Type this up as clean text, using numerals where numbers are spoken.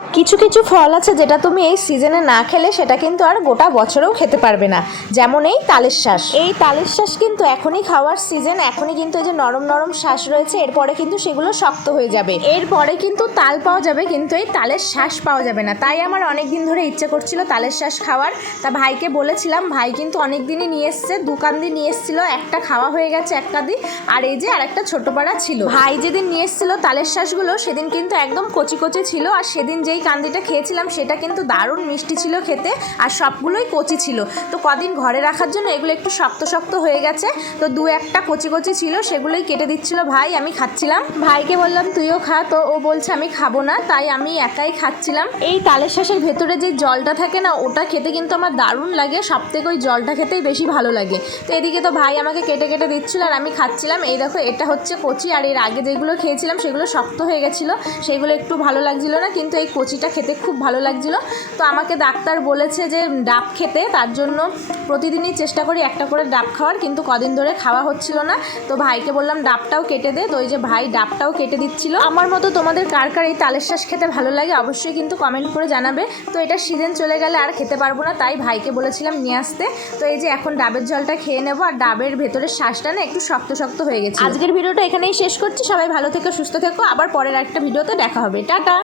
কিছু কিছু ফল আছে যেটা তুমি এই সিজনে না খেলে সেটা কিন্তু আর গোটা বছরেও খেতে পারবে না, যেমন এই তালের শাঁস। এই তালের শাঁস কিন্তু এখনই খাওয়ার সিজন, এখনই কিন্তু এই যে নরম নরম শাঁস রয়েছে, এরপরে কিন্তু সেগুলো শক্ত হয়ে যাবে, এরপরে কিন্তু তাল পাওয়া যাবে কিন্তু এই তালের শাঁস পাওয়া যাবে না। তাই আমার অনেক দিন ধরে ইচ্ছে করছিল তালের শাঁস খাওয়ার। তা ভাইকে বলেছিলাম, ভাই কিন্তু অনেক দিনই নিয়ে এসছে, 2 কান্দি নিয়ে এসেছিল, একটা খাওয়া হয়ে গেছে 1 কান্দি, আর এই যে আর একটা ছোট পাড়া ছিল। ভাই যেদিন নিয়ে এসেছিল তালের শাঁসগুলো সেদিন কিন্তু একদম কচি কচি ছিল, আর সেদিন যেই কান্দিটা খেয়েছিলাম সেটা কিন্তু দারুণ মিষ্টি ছিল খেতে, আর সবগুলোই কচি ছিল। তো কদিন ঘরে রাখার জন্য এগুলো একটু শক্ত শক্ত হয়ে গেছে, তো 2-1টা কচি কচি ছিল, সেগুলোই কেটে দিচ্ছিল ভাই, আমি খাচ্ছিলাম। ভাইকে বললাম তুইও খা, তো ও বলছে আমি খাবো না, তাই আমি একাই খাচ্ছিলাম। এই তালের শাঁসের ভেতরে যে জলটা থাকে না, ওটা খেতে কিন্তু আমার দারুণ লাগে, সবথেকে ওই জলটা খেতেই বেশি ভালো লাগে। তো এদিকে তো ভাই আমাকে কেটে কেটে দিচ্ছিল আর আমি খাচ্ছিলাম। এই দেখো, এটা হচ্ছে কচি, আর এর আগে যেগুলো খেয়েছিলাম সেগুলো শক্ত হয়ে গেছিলো, সেগুলো একটু ভালো লাগছিল না, কিন্তু এই কচিটা খেতে খুব ভালো লাগছিল। তো আমাকে ডাক্তার বলেছে যে ডাব খেতে, তার জন্য প্রতিদিনই চেষ্টা করি একটা করে ডাব খাওয়ার, কিন্তু কদিন ধরে খাওয়া হচ্ছিল না। তো ভাইকে বললাম ডাবটাও কেটে দে, তো ওই যে ভাই ডাবটাও কেটে দিচ্ছিল। আমার মতো তোমাদের কার কার এই তালের শাঁস খেতে ভালো লাগে অবশ্যই কিন্তু কমেন্ট করে জানাবে। তো এটা সিজন চলে গেলে আর খেতে পারবো না, তাই ভাইকে বলেছিলাম নিয়ে আসতে। তো এই যে এখন ডাবের জলটা খেয়ে নেবো, আর ডাবের ভেতরের শাঁসটা না একটু শক্ত শক্ত হয়ে গেছে। আজকের ভিডিওটা এখানেই শেষ করছি, সবাই ভালো থেকো, সুস্থ থেকো, আবার পরের একটা ভিডিওতে দেখা হবে, টাটা।